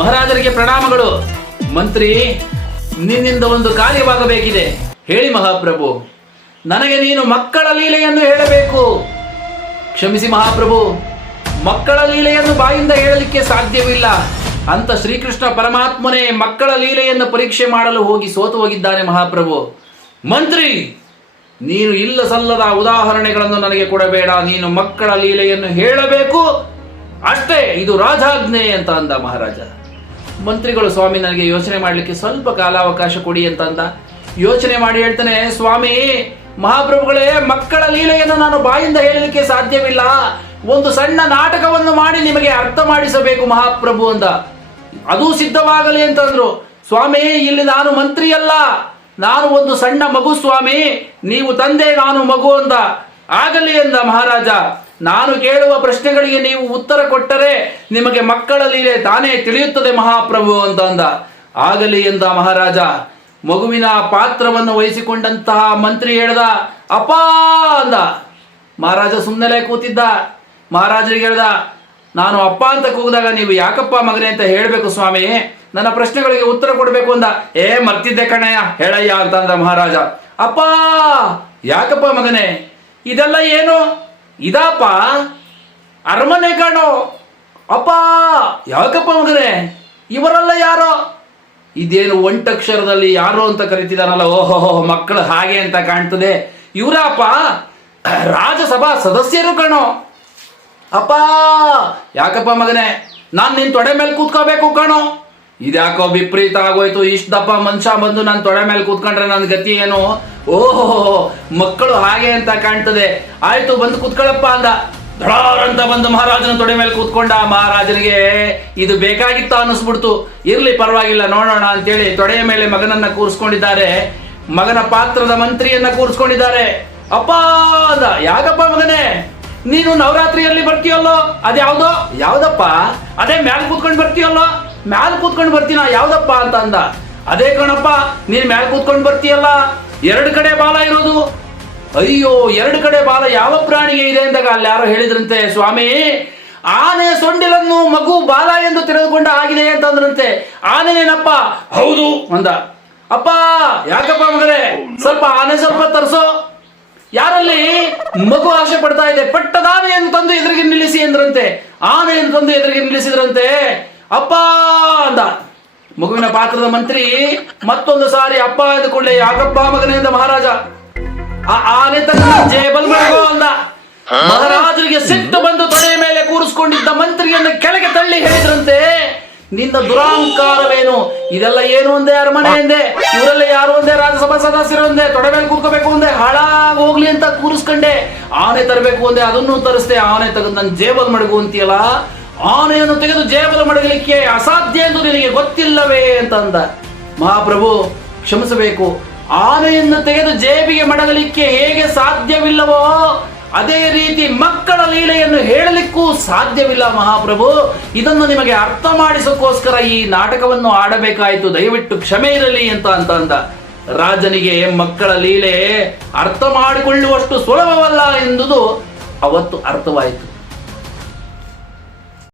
ಮಹಾರಾಜರಿಗೆ ಪ್ರಣಾಮಗಳು. ಮಂತ್ರಿ, ನಿನ್ನಿಂದ ಒಂದು ಕಾರ್ಯವಾಗಬೇಕಿದೆ. ಹೇಳಿ ಮಹಾಪ್ರಭು, ನನಗೆ ನೀನು ಮಕ್ಕಳ ಲೀಲೆಯನ್ನು ಹೇಳಬೇಕು. ಕ್ಷಮಿಸಿ ಮಹಾಪ್ರಭು, ಮಕ್ಕಳ ಲೀಲೆಯನ್ನು ಬಾಯಿಂದ ಹೇಳಲಿಕ್ಕೆ ಸಾಧ್ಯವಿಲ್ಲ. ಅಂತ ಶ್ರೀಕೃಷ್ಣ ಪರಮಾತ್ಮನೇ ಮಕ್ಕಳ ಲೀಲೆಯನ್ನು ಪರೀಕ್ಷೆ ಮಾಡಲು ಹೋಗಿ ಸೋತು ಹೋಗಿದ್ದಾನೆ ಮಹಾಪ್ರಭು. ಮಂತ್ರಿ, ನೀನು ಇಲ್ಲ ಸಲ್ಲದ ಉದಾಹರಣೆಗಳನ್ನು ನನಗೆ ಕೊಡಬೇಡ. ನೀನು ಮಕ್ಕಳ ಲೀಲೆಯನ್ನು ಹೇಳಬೇಕು. ಅಷ್ಟೇ, ಇದು ರಾಜಾಜ್ಞೆ ಅಂತ ಅಂದ ಮಹಾರಾಜ. ಮಂತ್ರಿಗಳು ಸ್ವಾಮಿ ನನಗೆ ಯೋಚನೆ ಮಾಡಲಿಕ್ಕೆ ಸ್ವಲ್ಪ ಕಾಲಾವಕಾಶ ಕೊಡಿ ಅಂತ ಅಂದ ಯೋಚನೆ ಮಾಡಿ ಹೇಳ್ತಾನೆ, ಸ್ವಾಮಿ, ಮಹಾಪ್ರಭುಗಳೇ, ಮಕ್ಕಳ ಲೀಲೆಯನ್ನು ನಾನು ಬಾಯಿಂದ ಹೇಳಲಿಕ್ಕೆ ಸಾಧ್ಯವಿಲ್ಲ. ಒಂದು ಸಣ್ಣ ನಾಟಕವನ್ನು ಮಾಡಿ ನಿಮಗೆ ಅರ್ಥ ಮಾಡಿಸಬೇಕು ಮಹಾಪ್ರಭು ಅಂತ ಅದು ಸಿದ್ಧವಾಗಲಿ ಅಂತಂದ್ರು. ಸ್ವಾಮಿ, ಇಲ್ಲಿ ನಾನು ಮಂತ್ರಿಯಲ್ಲ. ನಾನು ಒಂದು ಸಣ್ಣ ಮಗು ಸ್ವಾಮಿ. ನೀವು ತಂದೆ, ನಾನು ಮಗು ಅಂದ. ಆಗಲಿ ಎಂದ ಮಹಾರಾಜ. ನಾನು ಕೇಳುವ ಪ್ರಶ್ನೆಗಳಿಗೆ ನೀವು ಉತ್ತರ ಕೊಟ್ಟರೆ ನಿಮಗೆ ಮಕ್ಕಳ ಲೀಲೆ ತಾನೇ ತಿಳಿಯುತ್ತದೆ ಮಹಾಪ್ರಭು ಅಂತ ಅಂದ. ಆಗಲಿ ಎಂದ ಮಹಾರಾಜ. ಮಗುವಿನ ಪಾತ್ರವನ್ನು ವಹಿಸಿಕೊಂಡಂತಹ ಮಂತ್ರಿ ಹೇಳ್ದ, ಅಪ್ಪ ಅಂದ. ಮಹಾರಾಜ ಸುಮ್ಮನೆ ಕೂತಿದ್ದ. ಮಹಾರಾಜರಿಗೆ ಹೇಳ್ದ, ನಾನು ಅಪ್ಪ ಅಂತ ಕೂಗಿದಾಗ ನೀವು ಯಾಕಪ್ಪ ಮಗನೇ ಅಂತ ಹೇಳಬೇಕು ಸ್ವಾಮಿ? ನನ್ನ ಪ್ರಶ್ನೆಗಳಿಗೆ ಉತ್ತರ ಕೊಡಬೇಕು ಅಂದ. ಏ, ಮರ್ತಿದ್ದೆ ಕಣಯ್ಯ, ಹೇಳಯ್ಯ ಅಂತ ಅಂದ ಮಹಾರಾಜ. ಅಪ್ಪ, ಯಾಕಪ್ಪ ಮಗನೇ? ಇದೆಲ್ಲ ಏನು? ಇದಪ್ಪ. ಅರಮನೆ ಕಾಣೋ. ಅಪ್ಪ, ಯಾಕಪ್ಪ ಮಗನೇ? ಇವರೆಲ್ಲ ಯಾರೋ? ಇದೇನು ಒಂಟಕ್ಷರದಲ್ಲಿ ಯಾರೋ ಅಂತ ಕರಿತಿದಾರಲ್ಲ ಓಹೋ ಮಕ್ಕಳು ಹಾಗೆ ಅಂತ ಕಾಣ್ತದೆ. ಇವರಪ್ಪ ರಾಜಸಭಾ ಸದಸ್ಯರು ಕಣೋ. ಅಪ್ಪ, ಯಾಕಪ್ಪ ಮಗನೇ? ನಾನು ನಿನ್ನ ತೊಡೆ ಮೇಲೆ ಕೂತ್ಕೋಬೇಕು ಕಣೋ. ಇದ್ಯಾಕೋ ವಿಪರೀತ ಆಗೋಯ್ತು ಇಷ್ಟು ದಪ್ಪ ಮನುಷ್ಯ ಬಂದು ನನ್ನ ತೊಡೆ ಮೇಲೆ ಕೂತ್ಕೊಂಡ್ರೆ ನನ್ನ ಗತಿ ಏನು? ಓಹೋ, ಮಕ್ಕಳು ಹಾಗೆ ಅಂತ ಕಾಣ್ತದೆ. ಆಯ್ತು, ಬಂದು ಕೂತ್ಕೊಳ್ಳಪ್ಪ ಅಂದ. ಅಂತ ಬಂದು ಮಹಾರಾಜನ ತೊಡೆ ಮೇಲೆ ಕೂತ್ಕೊಂಡ ಮಹಾರಾಜನಿಗೆ, ಇದು ಬೇಕಾಗಿತ್ತ ಅನ್ನಿಸ್ಬಿಡ್ತು. ಇರ್ಲಿ, ಪರವಾಗಿಲ್ಲ, ನೋಡೋಣ ಅಂತೇಳಿ ತೊಡೆಯ ಮೇಲೆ ಮಗನನ್ನ ಕೂರಿಸ್ಕೊಂಡಿದ್ದಾರೆ. ಮಗನ ಪಾತ್ರದ ಮಂತ್ರಿಯನ್ನ ಕೂರಿಸ್ಕೊಂಡಿದ್ದಾರೆ. ಅಪ್ಪ, ಅಂದ, ಯಾಕಪ್ಪ ಮಗನೇ? ನೀನು ನವರಾತ್ರಿಯಲ್ಲಿ ಬರ್ತೀಯಲ್ಲೋ? ಅದ್ಯಾವ್ದೋ? ಯಾವ್ದಪ್ಪ? ಅದೇ, ಮ್ಯಾಲ್ ಕೂತ್ಕೊಂಡು ಬರ್ತೀಯಲ್ಲೋ? ಮ್ಯಾಲ್ ಕೂತ್ಕೊಂಡು ಬರ್ತೀನ ಯಾವ್ದಪ್ಪ ಅಂತ ಅಂದ. ಅದೇ ಕಣಪ್ಪ, ನೀನ್ ಮ್ಯಾಲ್ ಕೂತ್ಕೊಂಡು ಬರ್ತೀಯಲ್ಲ, ಎರಡು ಕಡೆ ಬಾಲ ಇರೋದು. ಅಯ್ಯೋ, ಎರಡು ಕಡೆ ಬಾಲ ಯಾವ ಪ್ರಾಣಿಗೆ ಇದೆ ಅಂದಾಗ ಅಲ್ಲಿ ಯಾರೋ ಹೇಳಿದ್ರಂತೆ, ಸ್ವಾಮಿ, ಆನೆ ಸೊಂಡಿಲನ್ನು ಮಗು ಬಾಲ ಎಂದು ತಿಳಿದುಕೊಂಡ ಆಗಿದೆ ಅಂತಂದ್ರಂತೆ ಆನೆನೇನಪ್ಪ ಹೌದು ಅಂದ. ಅಪ್ಪ, ಯಾಕಪ್ಪ ಮಗನೇ ಸ್ವಲ್ಪ ಆನೆ ಸ್ವಲ್ಪ ತರಿಸೋ. ಯಾರಲ್ಲಿ? ಮಗು ಆಸೆ ಪಡ್ತಾ ಇದೆ. ಪಟ್ಟದಾನೆಯನ್ನು ತಂದು ಎದುರಿಗೆ ನಿಲ್ಲಿಸಿ ಎಂದ್ರಂತೆ ಆನೆಯನ್ನು ತಂದು ಎದುರಿಗೆ ನಿಲ್ಲಿಸಿದ್ರಂತೆ. ಅಪ್ಪ ಅಂದ ಮಗುವಿನ ಪಾತ್ರದ ಮಂತ್ರಿ, ಮತ್ತೊಂದು ಸಾರಿ ಅಪ್ಪ ಅಂದುಕೊಳ್ಳೆ ಯಾಕಪ್ಪ ಮಗನೆಯಿಂದ ಮಹಾರಾಜ? ಆ ಆನೆ ತನ್ನ ಜೇಬಲ್ ಮಡಗೋ ಅಂದ. ಮಹಾರಾಜರಿಗೆ ಸಿಟ್ಟು ಬಂದು ತೊಡೆಯ ಮೇಲೆ ಕೂರಿಸ್ಕೊಂಡಿದ್ದ ಮಂತ್ರಿಯನ್ನು ಕೆಳಗೆ ತಳ್ಳಿ ಹೇಳಿದ್ರಂತೆ. ನಿನ್ನ ದುರಾಂಕಾರವೇನು? ಇದೆಲ್ಲ ಏನು ಒಂದೇ ಅರಮನೆ ಎಂದೆ? ಇವರೆಲ್ಲ ಯಾರು ಒಂದೇ ರಾಜ್ಯಸಭಾ ಸದಸ್ಯರು ಒಂದೇ ತೊಡೆ ಮೇಲೆ ಕೂರ್ಕೋಬೇಕು ಒಂದೇ ಹಾಳಾಗಿ ಹೋಗ್ಲಿ ಅಂತ ಕೂರಿಸ್ಕೊಂಡೆ. ಆನೆ ತರಬೇಕು ಒಂದೇ ಅದನ್ನು ತರಿಸ್ದೆ. ಆನೆ ತೆಗೆದು ನನ್ನ ಜೇಬಲ್ ಮಡಗು ಅಂತೀಯಲ್ಲ? ಆನೆಯನ್ನು ತೆಗೆದು ಜಯಪದ ಮಡಗಲಿಕ್ಕೆ ಅಸಾಧ್ಯ ಎಂದು ನಿನಗೆ ಗೊತ್ತಿಲ್ಲವೇ ಅಂತ ಅಂದ. ಮಹಾಪ್ರಭು, ಕ್ಷಮಿಸಬೇಕು. ಆನೆಯನ್ನು ತೆಗೆದು ಜೇಬಿಗೆ ಮಡಗಲಿಕ್ಕೆ ಹೇಗೆ ಸಾಧ್ಯವಿಲ್ಲವೋ, ಅದೇ ರೀತಿ ಮಕ್ಕಳ ಲೀಲೆಯನ್ನು ಹೇಳಲಿಕ್ಕೂ ಸಾಧ್ಯವಿಲ್ಲ ಮಹಾಪ್ರಭು. ಇದನ್ನು ನಿಮಗೆ ಅರ್ಥ ಮಾಡಿಸೋಕ್ಕೋಸ್ಕರ ಈ ನಾಟಕವನ್ನು ಆಡಬೇಕಾಯಿತು. ದಯವಿಟ್ಟು ಕ್ಷಮೆ ಇರಲಿ ಅಂತ ಅಂತ ಅಂದ. ರಾಜನಿಗೆ ಮಕ್ಕಳ ಲೀಲೆ ಅರ್ಥ ಮಾಡಿಕೊಳ್ಳುವಷ್ಟು ಸುಲಭವಲ್ಲ ಎಂದುದು ಅವತ್ತು ಅರ್ಥವಾಯಿತು.